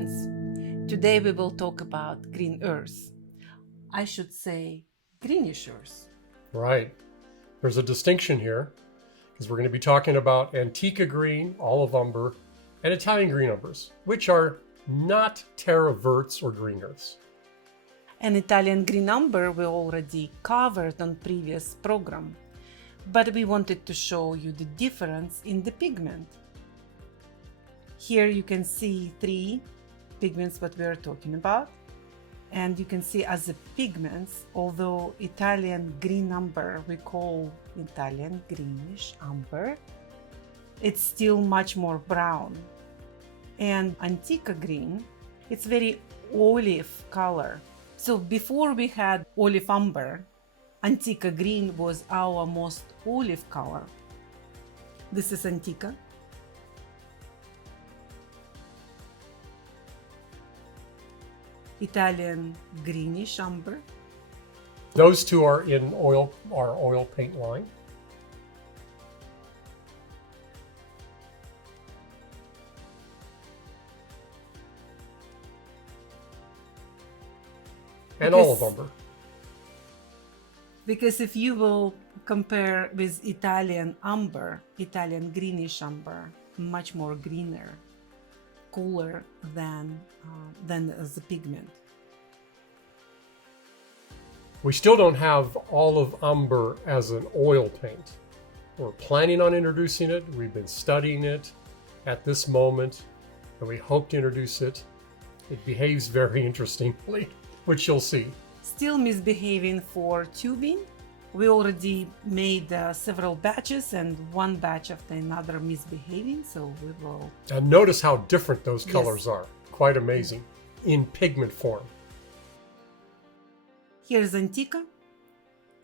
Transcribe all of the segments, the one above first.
Pigments. Today we will talk about green earth. I should say greenish earth. Right. There's a distinction here because we're going to be talking about Antica Green, olive umber, and Italian green umbers, which are not terra verts or green earths. An Italian green umber we already covered on previous program, but we wanted to show you the difference in the pigment. Here you can see three pigments what we are talking about, and you can see as the pigments, although Italian green umber we call Italian greenish umber, it's still much more brown. And Antica Green, it's very olive color. So before we had olive umber, Antica Green was our most olive color. This is Antica. Italian greenish umber. Those two are in our oil paint line. And olive umber. Because if you will compare with Italian umber, Italian greenish umber, much more greener, cooler than the pigment. We still don't have olive umber as an oil paint. We're planning on introducing it. We've been studying it at this moment, and we hope to introduce it. It behaves very interestingly, which you'll see. Still misbehaving for tubing. We already made several batches, and one batch after another misbehaving, so we will... And notice how different those colors are. Quite amazing in pigment form. Here's Antica,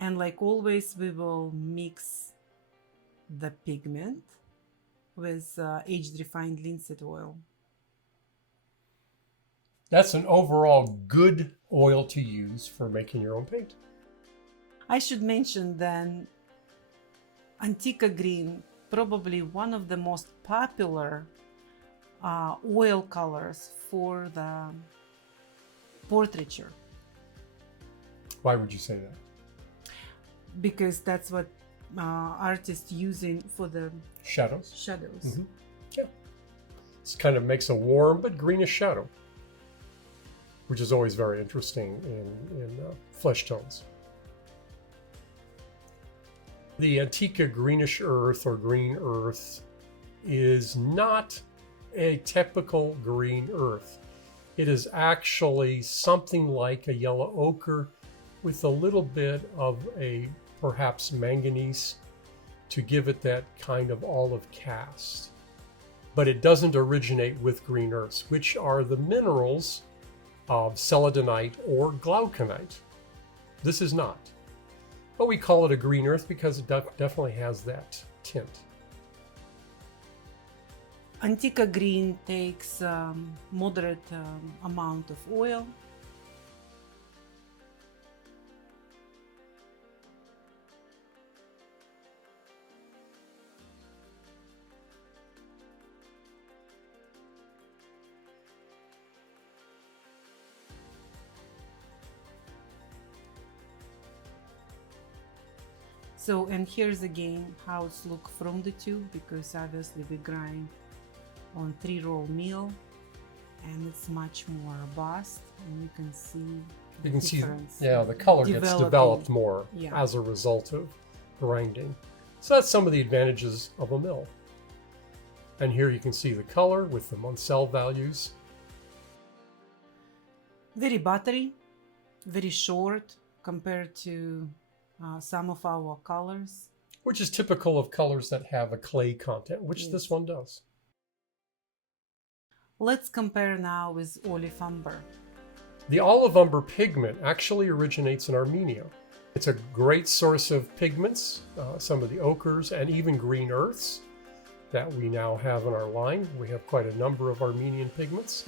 and like always we will mix the pigment with aged refined linseed oil. That's an overall good oil to use for making your own paint. I should mention then Antica Green, probably one of the most popular oil colors for the portraiture. Why would you say that? Because that's what artists using for the shadows. Mm-hmm. Yeah, this kind of makes a warm but greenish shadow, which is always very interesting in flesh tones. The Antica greenish earth or green earth is not a typical green earth. It is actually something like a yellow ochre with a little bit of a perhaps manganese to give it that kind of olive cast. But it doesn't originate with green earths, which are the minerals of celadonite or glauconite. This is not. But we call it a green earth because it definitely has that tint. Antica Green takes moderate amount of oil. So, and here's again how it's look from the tube, because obviously we grind on 3-roll mill and it's much more robust, and you can see the difference. Yeah, the color gets developed more as a result of grinding. So that's some of the advantages of a mill. And here you can see the color with the Munsell values. Very buttery, very short compared to some of our colors. Which is typical of colors that have a clay content, which this one does. Let's compare now with olive umber. The olive umber pigment actually originates in Armenia. It's a great source of pigments, some of the ochres and even green earths that we now have in our line. We have quite a number of Armenian pigments,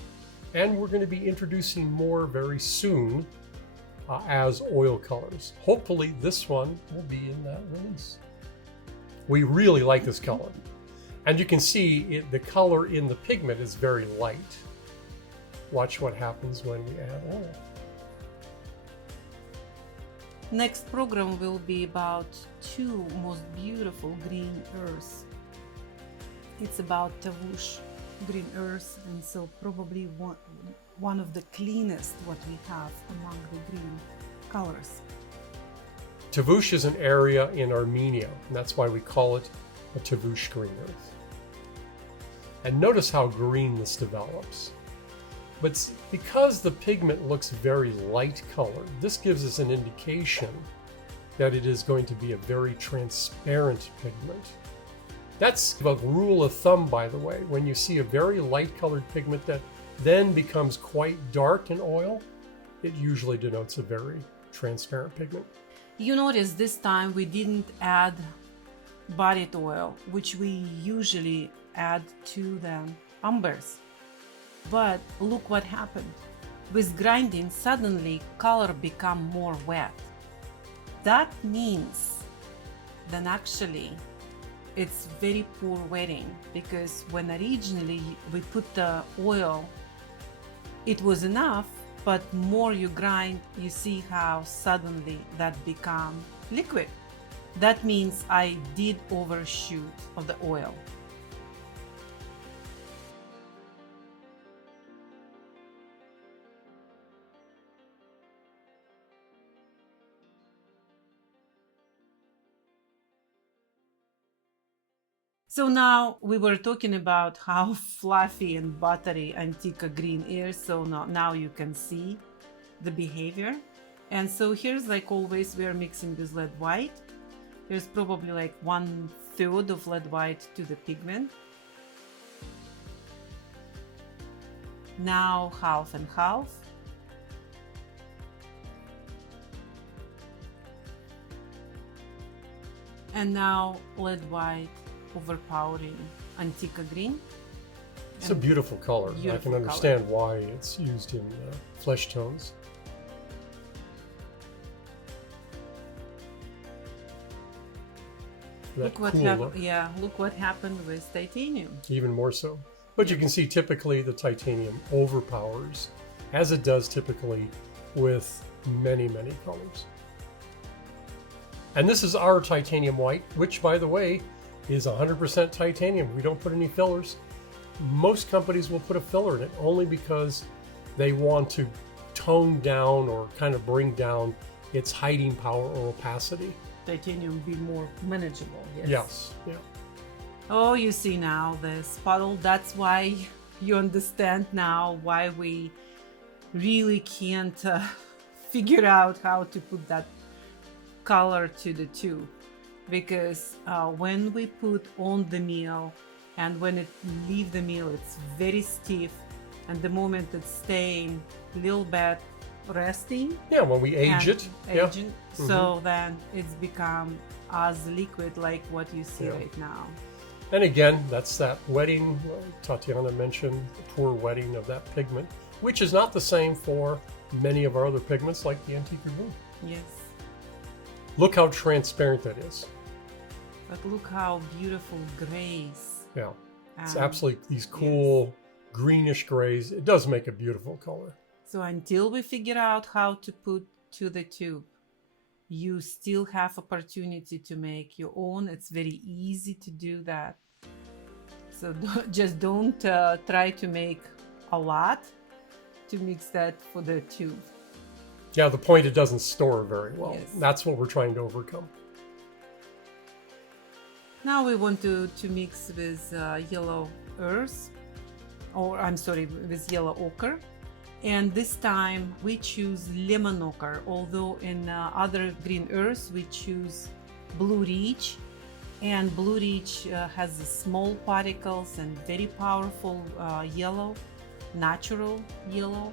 and we're going to be introducing more very soon as oil colors. Hopefully this one will be in that release. We really like this color. And you can see the color in the pigment is very light. watch what happens when we add oil. Next program will be about two most beautiful green earths. It's about Tavush green earth, and so probably one of the cleanest what we have among the green colors. Tavush is an area in Armenia, and that's why we call it a Tavush green earth. And notice how green this develops. But because the pigment looks very light colored, this gives us an indication that it is going to be a very transparent pigment. That's a rule of thumb, by the way. When you see a very light colored pigment that then becomes quite dark in oil, it usually denotes a very transparent pigment. You notice this time we didn't add bodied oil, which we usually add to the umbers. But look what happened. With grinding, suddenly color become more wet. That means then actually it's very poor wetting, because when originally we put the oil, it was enough, but more you grind, you see how suddenly that become liquid. That means I did overshoot of the oil. So now we were talking about how fluffy and buttery Antica Green is. So now you can see the behavior. And so here's, like always, we are mixing with lead white. There's probably like 1/3 of lead white to the pigment. Now half and half. And now lead white overpowering Antica Green. It's a beautiful color. I can understand why it's used in flesh tones. Look what happened with titanium. Even more so. But you can see typically the titanium overpowers, as it does typically with many, many colors. And this is our titanium white, which, by the way, is 100% titanium. We don't put any fillers. Most companies will put a filler in it only because they want to tone down or kind of bring down its hiding power or opacity. Titanium be more manageable. Yes. Yeah. Oh, you see now this puddle. That's why you understand now why we really can't figure out how to put that color to the tube. Because when we put on the meal and when it leave the meal, it's very stiff, and the moment it's staying a little bit resting. Yeah, when we age it. So then it's become as liquid like what you see right now. And again, that's that wetting. Tatiana mentioned the poor wetting of that pigment, which is not the same for many of our other pigments like the Antica Green. Yes. Look how transparent that is. But look how beautiful grays. Yeah, it's absolutely these cool greenish grays. It does make a beautiful color. So until we figure out how to put to the tube, you still have opportunity to make your own. It's very easy to do that. So just don't try to make a lot to mix that for the tube. Yeah, the point, it doesn't store very well. Yes. That's what we're trying to overcome. Now we want to mix with yellow earth, or I'm sorry, with yellow ochre. And this time we choose lemon ochre, although in other green earths we choose blue rich. And blue rich has small particles and very powerful yellow, natural yellow.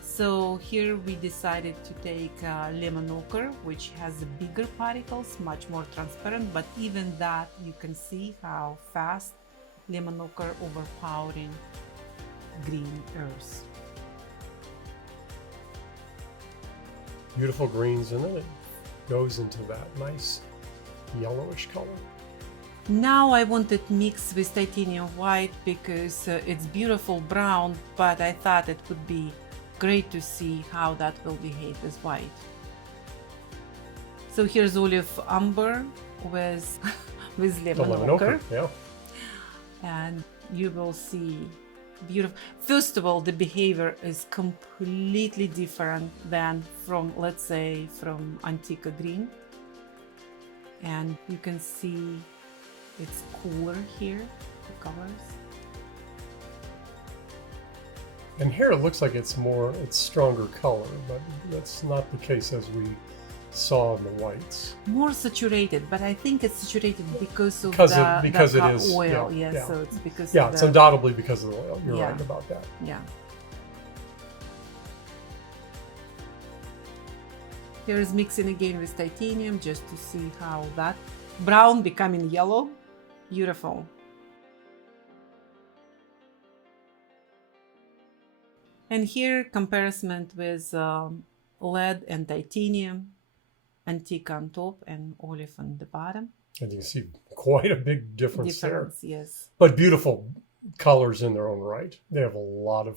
So here we decided to take lemon ochre, which has bigger particles, much more transparent, but even that you can see how fast lemon ochre overpowering green earth. Beautiful greens, and then it goes into that nice yellowish color. Now I wanted mix with titanium white because it's beautiful brown, but I thought it would be great to see how that will behave as white. So here's olive umber with with The lemon lemon ochre, ochre, yeah. and you will see beautiful. First of all, the behavior is completely different than from, let's say, from Antica Green, and you can see it's cooler here, the colors. And here it looks like it's stronger color, but that's not the case as we saw in the whites. More saturated, but I think it's saturated because of Because the it is oil. yeah, Yes, yeah. so it's because Yeah, of it's the, undoubtedly because of the oil. You're Yeah. right about that. yeah. Here's mixing again with titanium just to see how that brown becoming yellow. Beautiful. And here comparison with lead and titanium, Antica on top and olive on the bottom. And you can see quite a big difference there. Yes. But beautiful colors in their own right. They have a lot of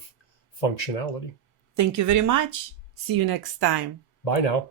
functionality. Thank you very much. See you next time. Bye now.